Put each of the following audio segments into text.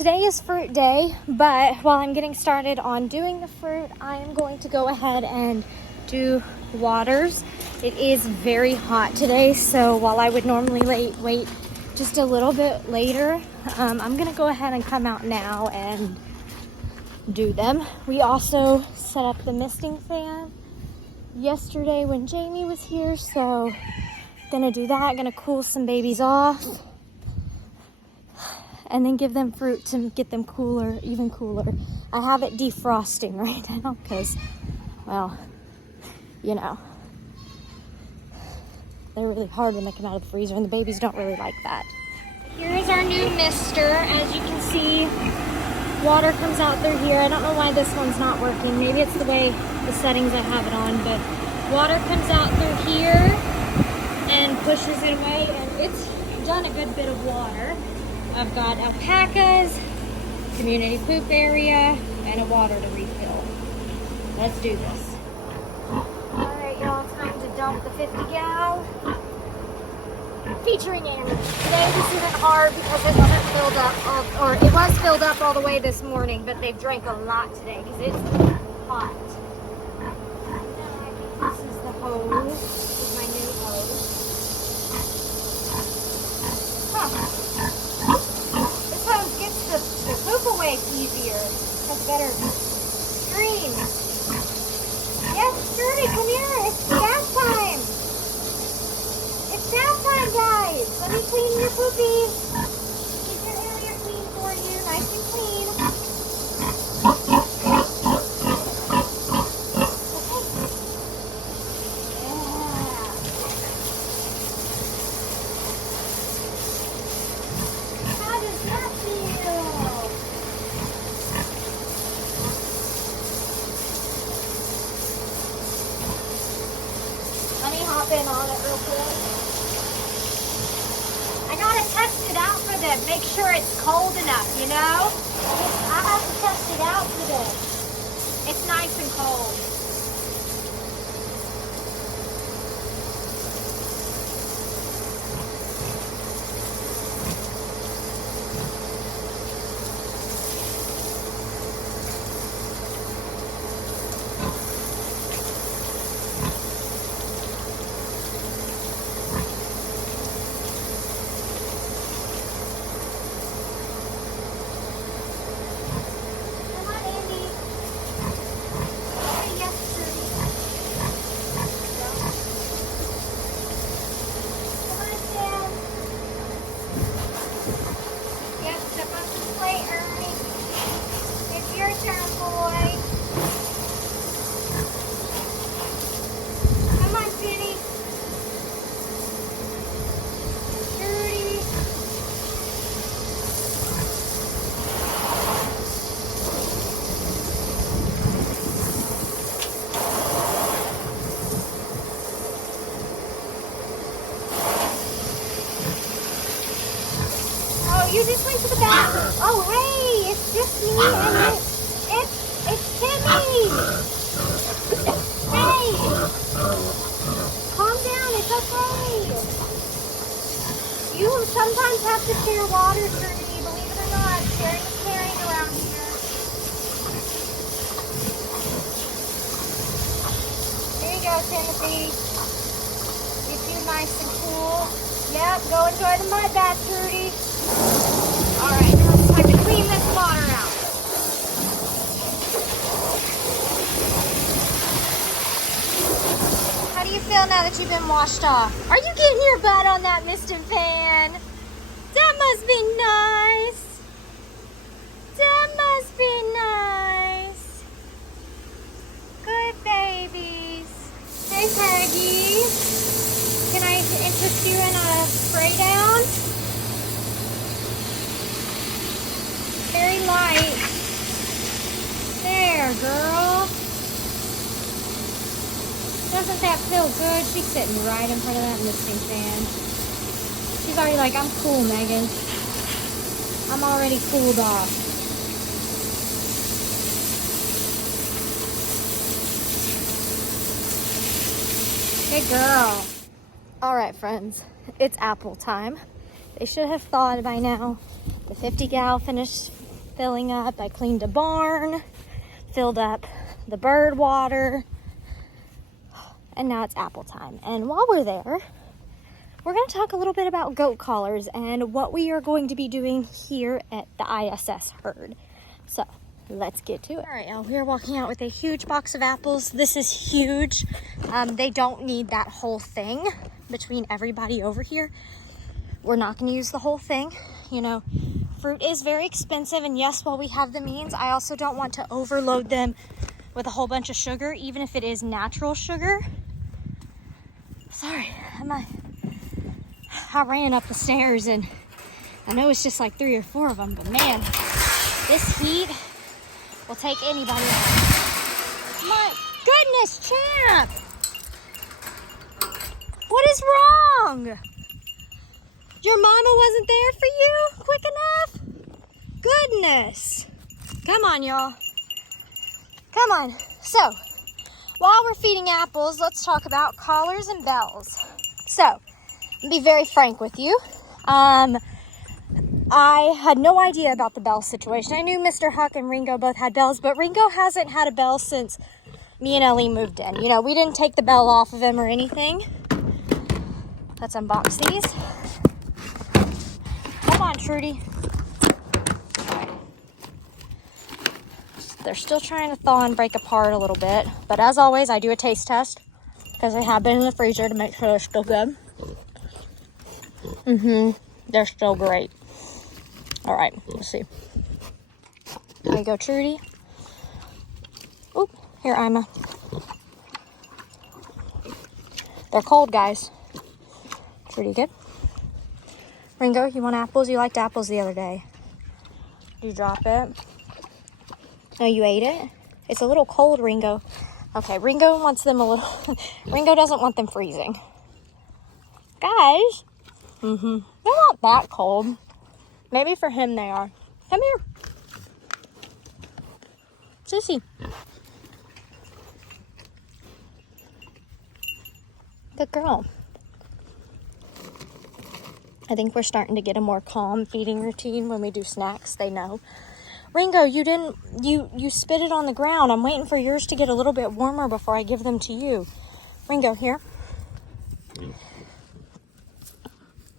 today is fruit day, but while I'm getting started on doing the fruit, I am going to go ahead and do waters. It is very hot today, so while I would normally wait just a little bit later, I'm gonna go ahead and come out now and do them. We also set up the misting fan yesterday when Jamie was here, so gonna do that. Gonna cool some babies off and then give them fruit to get them cooler, even cooler. I have it defrosting right now because, well, you know, they're really hard when they come out of the freezer, and the babies don't really like that. Here is our new mister. As you can see, water comes out through here. I don't know why this one's not working. Maybe it's the way the settings I have it on, but water comes out through here and pushes it away, and it's done a good bit of water. I've got alpacas, community poop area, and a water to refill. Let's do this. All right, y'all, time to dump the 50 gal. Featuring Annie. Today this isn't hard because it wasn't filled up, or it was filled up all the way this morning, but they've drank a lot today because it's hot. Now I think this is the hose. This is my new hose. This hose gets the poop away easier. Has better stream. Yes, Shirley, come here. It's bath time. It's bath time, guys. Let me clean your poopies. Keep your area clean for you, nice and clean. Okay. Yeah. How does that feel? Let me hop in on it real quick. I gotta test it out for them. Make sure it's cold enough, you know? I have to test it out for them. It's nice and cold. You just went to the bathroom. Oh, hey, it's just me and it's Timmy. Hey, calm down. It's okay. You sometimes have to share water, Trinity. Believe it or not, sharing is caring around here. There you go, Timothy. Get you nice and cool. Yep, go enjoy the mud bath, Trudy. Alright, now it's time to clean this water out. How do you feel now that you've been washed off? Are you getting your butt on that misting fan? That must be nice. That must be nice. Good babies. Hey, Peggy. Can I interest you in a spray down? Very light. There, girl. Doesn't that feel good? She's sitting right in front of that misting fan. She's already like, I'm cool, Megan. I'm already cooled off. Good girl. All right, friends, it's apple time. They should have thawed by now. The 50 gal finished filling up. I cleaned a barn, filled up the bird water, and now it's apple time. And while we're there, we're going to talk a little bit about goat collars and what we are going to be doing here at the ISS herd. So let's get to it. All right, y'all, we are walking out with a huge box of apples. This is huge. They don't need that whole thing between everybody over here. We're not going to use the whole thing. You know, fruit is very expensive, and yes, while we have the means, I also don't want to overload them with a whole bunch of sugar, even if it is natural sugar. Sorry, I ran up the stairs, and I know it's just like 3 or 4 of them, but man, this heat will take anybody out. My goodness, Champ! What is wrong? Your mama wasn't there for you quick enough? Goodness. Come on, y'all. Come on. So, while we're feeding apples, let's talk about collars and bells. So, I'll be very frank with you. I had no idea about the bell situation. I knew Mr. Huck and Ringo both had bells, but Ringo hasn't had a bell since me and Ellie moved in. You know, we didn't take the bell off of him or anything. Let's unbox these. Come on, Trudy. They're still trying to thaw and break apart a little bit, but as always, I do a taste test because they have been in the freezer to make sure they're still good. They're still great. All right, let's see. There you go, Trudy. Oop, here, Ima. They're cold, guys. Trudy, good. Ringo, you want apples? You liked apples the other day. Did you drop it? No, you ate it? It's a little cold, Ringo. Okay, Ringo wants them a little... Ringo doesn't want them freezing. Guys. They're not that cold. Maybe for him they are. Come here. Sissy. Good girl. I think we're starting to get a more calm feeding routine when we do snacks. They know. Ringo, you spit it on the ground. I'm waiting for yours to get a little bit warmer before I give them to you. Ringo, here.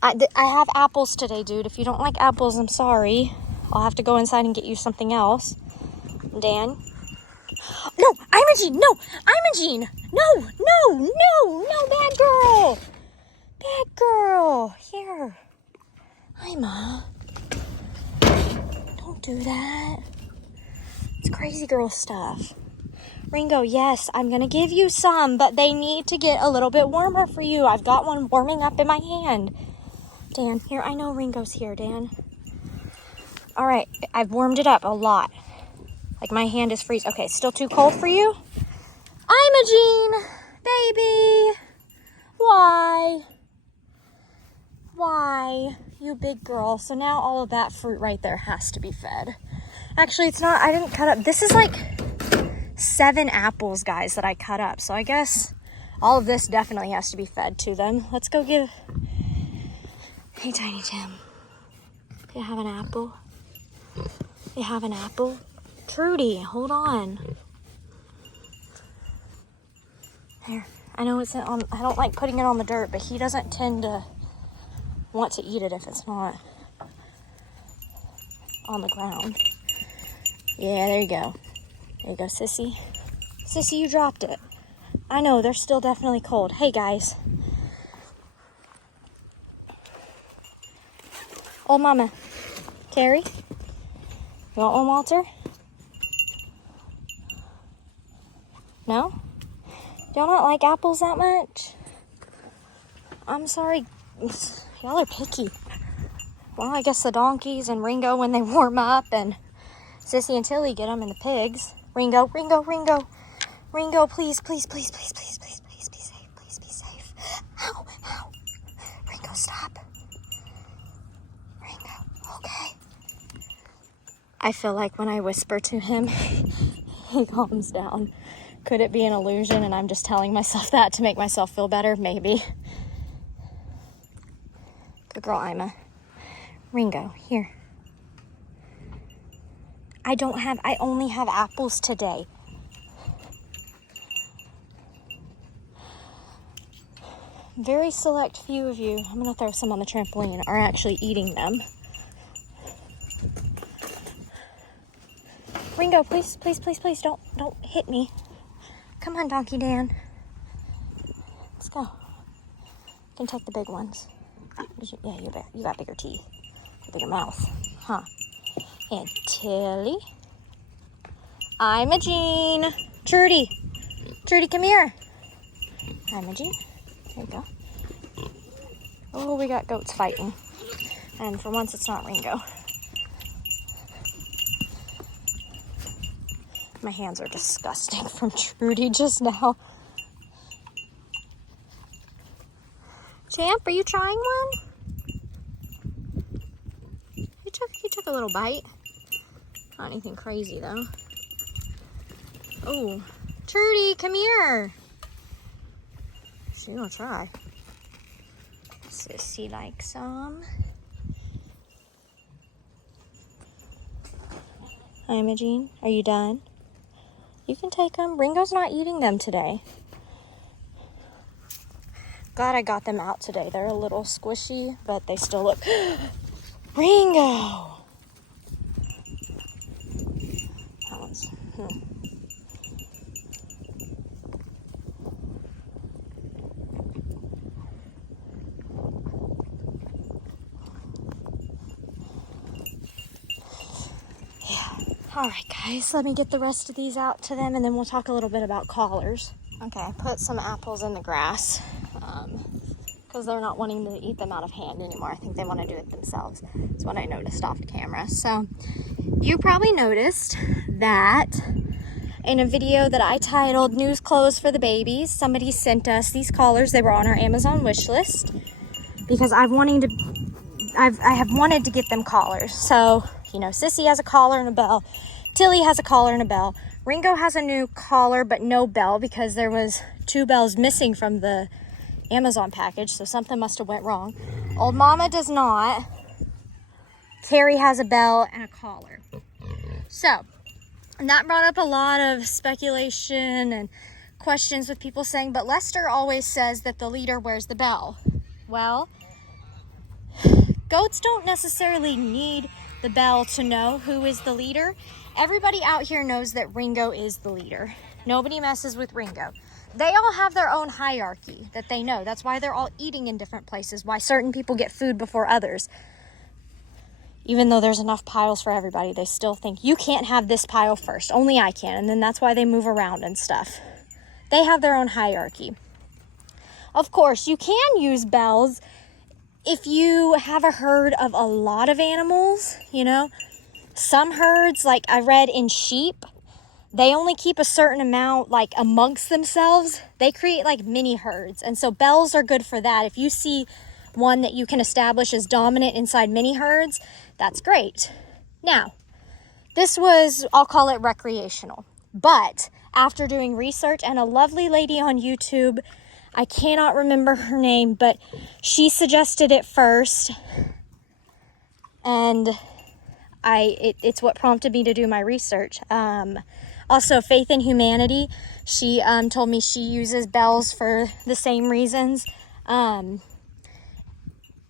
I have apples today, dude. If you don't like apples, I'm sorry. I'll have to go inside and get you something else. Dan. No, Imogene, no, Imogene. No, bad girl. Bad girl. Here. Ima. Don't do that. It's crazy girl stuff. Ringo, yes, I'm going to give you some, but they need to get a little bit warmer for you. I've got one warming up in my hand. Dan, here, I know Ringo's here, Dan. All right, I've warmed it up a lot. Like my hand is freezing. Okay, still too cold for you? Imogene, baby. Why? You big girl. So now all of that fruit right there has to be fed. Actually, it's not. I didn't cut up. This is like 7 apples, guys, that I cut up. So I guess all of this definitely has to be fed to them. Let's go give... Hey, Tiny Tim. Do you have an apple? You have an apple? Trudy, hold on. Here. I know it's on... I don't like putting it on the dirt, but he doesn't tend to want to eat it if it's not on the ground. Yeah, there you go. There you go, Sissy. Sissy, you dropped it. I know, they're still definitely cold. Hey, guys. Old Mama. Carrie? You want one, Walter? No? Y'all not like apples that much? I'm sorry. Y'all are picky. Well, I guess the donkeys and Ringo when they warm up, and Sissy and Tilly get them, and the pigs. Ringo, please be safe. Please be safe. Ow. Ringo, stop. Ringo, okay. I feel like when I whisper to him, he calms down. Could it be an illusion and I'm just telling myself that to make myself feel better? Maybe. Good girl, Ima. Ringo, here. I only have apples today. Very select few of you, I'm gonna throw some on the trampoline, are actually eating them. Ringo, please, please, please, please, don't hit me. Come on, Donkey Dan. Let's go. You can take the big ones. Yeah, you got bigger teeth, bigger mouth, huh? And Tilly. Imogene. Trudy, come here. Imogene, there you go. Oh, we got goats fighting. And for once, it's not Ringo. My hands are disgusting from Trudy just now. Champ, are you trying one? He took a little bite. Not anything crazy though. Oh, Trudy, come here. She's gonna try. Sissy likes some. Hi, Imogene, are you done? You can take them. Ringo's not eating them today. Glad I got them out today. They're a little squishy, but they still look... Ringo! That one's... All right, guys, let me get the rest of these out to them, and then we'll talk a little bit about collars. Okay, I put some apples in the grass because they're not wanting to eat them out of hand anymore. I think they want to do it themselves. That's what I noticed off camera. So you probably noticed that in a video that I titled News Clothes for the Babies, somebody sent us these collars. They were on our Amazon wish list because I have wanted to get them collars. So, you know, Sissy has a collar and a bell. Tilly has a collar and a bell. Ringo has a new collar but no bell because there was 2 bells missing from the Amazon package, so something must have went wrong. Old Mama does not. Carrie has a bell and a collar. So, and that brought up a lot of speculation and questions with people saying, but Lester always says that the leader wears the bell. Well, goats don't necessarily need the bell to know who is the leader. Everybody out here knows that Ringo is the leader. Nobody messes with Ringo. They all have their own hierarchy that they know. That's why they're all eating in different places, why certain people get food before others. Even though there's enough piles for everybody, they still think, you can't have this pile first, only I can. And then that's why they move around and stuff. They have their own hierarchy. Of course, you can use bells if you have a herd of a lot of animals, you know. Some herds, like I read in sheep, they only keep a certain amount like amongst themselves. They create like mini herds. And so bells are good for that. If you see one that you can establish as dominant inside mini herds, that's great. Now, this was, I'll call it recreational. But after doing research, and a lovely lady on YouTube, I cannot remember her name, but she suggested it first. And it's what prompted me to do my research. Also, Faith in Humanity, she told me she uses bells for the same reasons.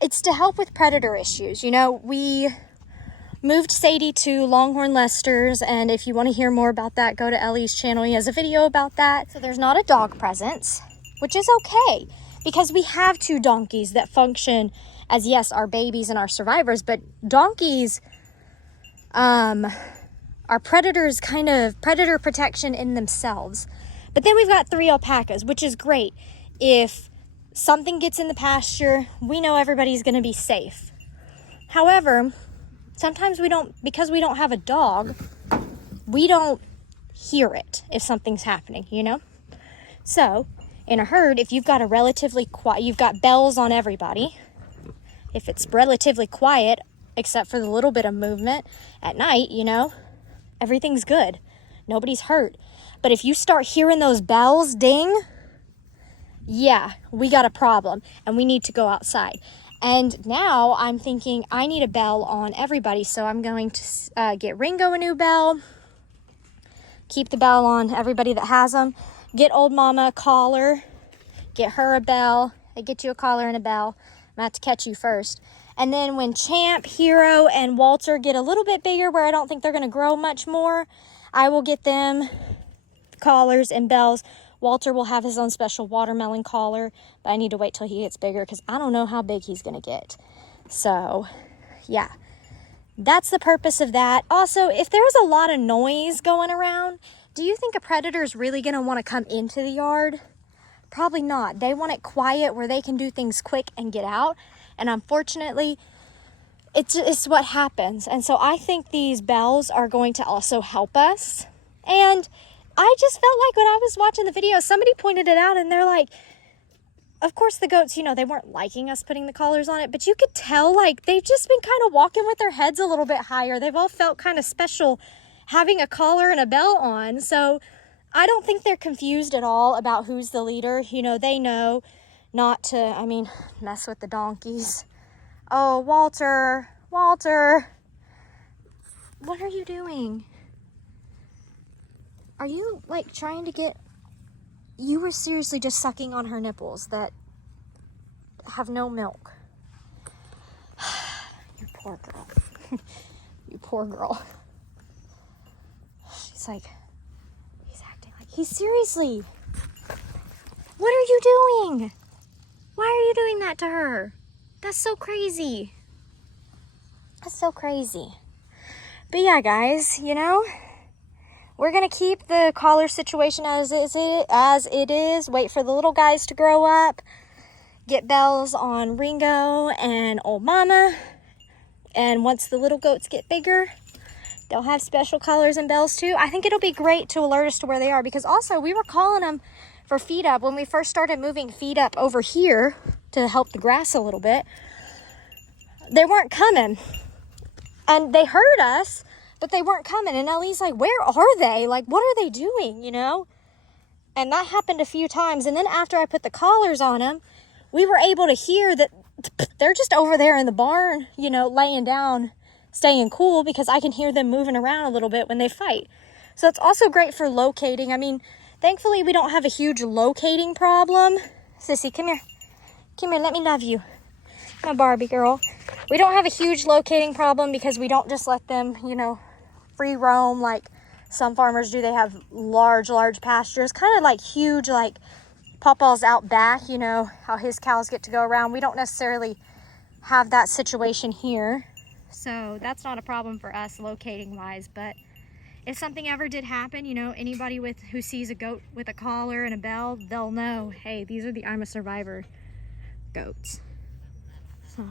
It's to help with predator issues. You know, we moved Sadie to Longhorn Lester's, and if you want to hear more about that, go to Ellie's channel. He has a video about that. So there's not a dog presence, which is okay, because we have 2 donkeys that function as, yes, our babies and our survivors, but donkeys are predators, kind of predator protection in themselves. But then we've got 3 alpacas, which is great. If something gets in the pasture, we know everybody's going to be safe. However, sometimes because we don't have a dog, we don't hear it if something's happening, you know? So, in a herd, if you've got a relatively quiet, you've got bells on everybody. If it's relatively quiet, except for the little bit of movement at night, you know, everything's good. Nobody's hurt. But if you start hearing those bells ding, yeah, we got a problem and we need to go outside. And now I'm thinking I need a bell on everybody. So I'm going to get Ringo a new bell, keep the bell on everybody that has them, get old mama a collar, get her a bell. They get you a collar and a bell. I'm going to have to catch you first. And then when Champ, Hero, and Walter get a little bit bigger where I don't think they're going to grow much more, I will get them collars and bells. Walter will have his own special watermelon collar, but I need to wait till he gets bigger because I don't know how big he's going to get. So, yeah, that's the purpose of that. Also, if there's a lot of noise going around, do you think a predator is really going to want to come into the yard? Probably not. They want it quiet where they can do things quick and get out. And unfortunately, it's what happens. And so I think these bells are going to also help us. And I just felt like when I was watching the video, somebody pointed it out and they're like, of course the goats, you know, they weren't liking us putting the collars on it, but you could tell like they've just been kind of walking with their heads a little bit higher. They've all felt kind of special having a collar and a bell on. So I don't think they're confused at all about who's the leader. You know, they know not to, mess with the donkeys. Oh, Walter, what are you doing? Are you, like, trying to get... You were seriously just sucking on her nipples that have no milk. You poor girl. You poor girl. She's like... He's acting like... Seriously... What are you doing? Why are you doing that to her? That's so crazy. That's so crazy. But yeah, guys, you know... We're going to keep the collar situation as it is. Wait for the little guys to grow up. Get bells on Ringo and old mama. And once the little goats get bigger, they'll have special collars and bells too. I think it'll be great to alert us to where they are. Because also, we were calling them for feed up. When we first started moving feed up over here to help the grass a little bit, they weren't coming. And they heard us. But they weren't coming. And Ellie's like, where are they? Like, what are they doing, you know? And that happened a few times. And then after I put the collars on them, we were able to hear that they're just over there in the barn, you know, laying down, staying cool, because I can hear them moving around a little bit when they fight. So it's also great for locating. I mean, thankfully, we don't have a huge locating problem. Sissy, come here. Come here, let me love you. My Barbie girl. We don't have a huge locating problem because we don't just let them, you know, free roam like some farmers do. They have large pastures, kind of like huge, like Papa's out back, you know, how his cows get to go around. We don't necessarily have that situation here. So that's not a problem for us locating wise. But if something ever did happen, you know, anybody who sees a goat with a collar and a bell, they'll know, hey, these are the I'm a Survivor goats. So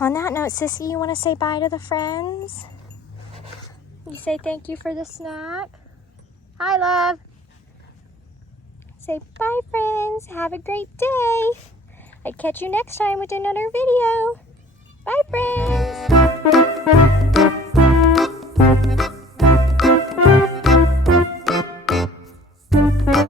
on that note, Sissy, you want to say bye to the friends? You say thank you for the snack. Hi, love. Say bye, friends. Have a great day. I'd catch you next time with another video. Bye, friends.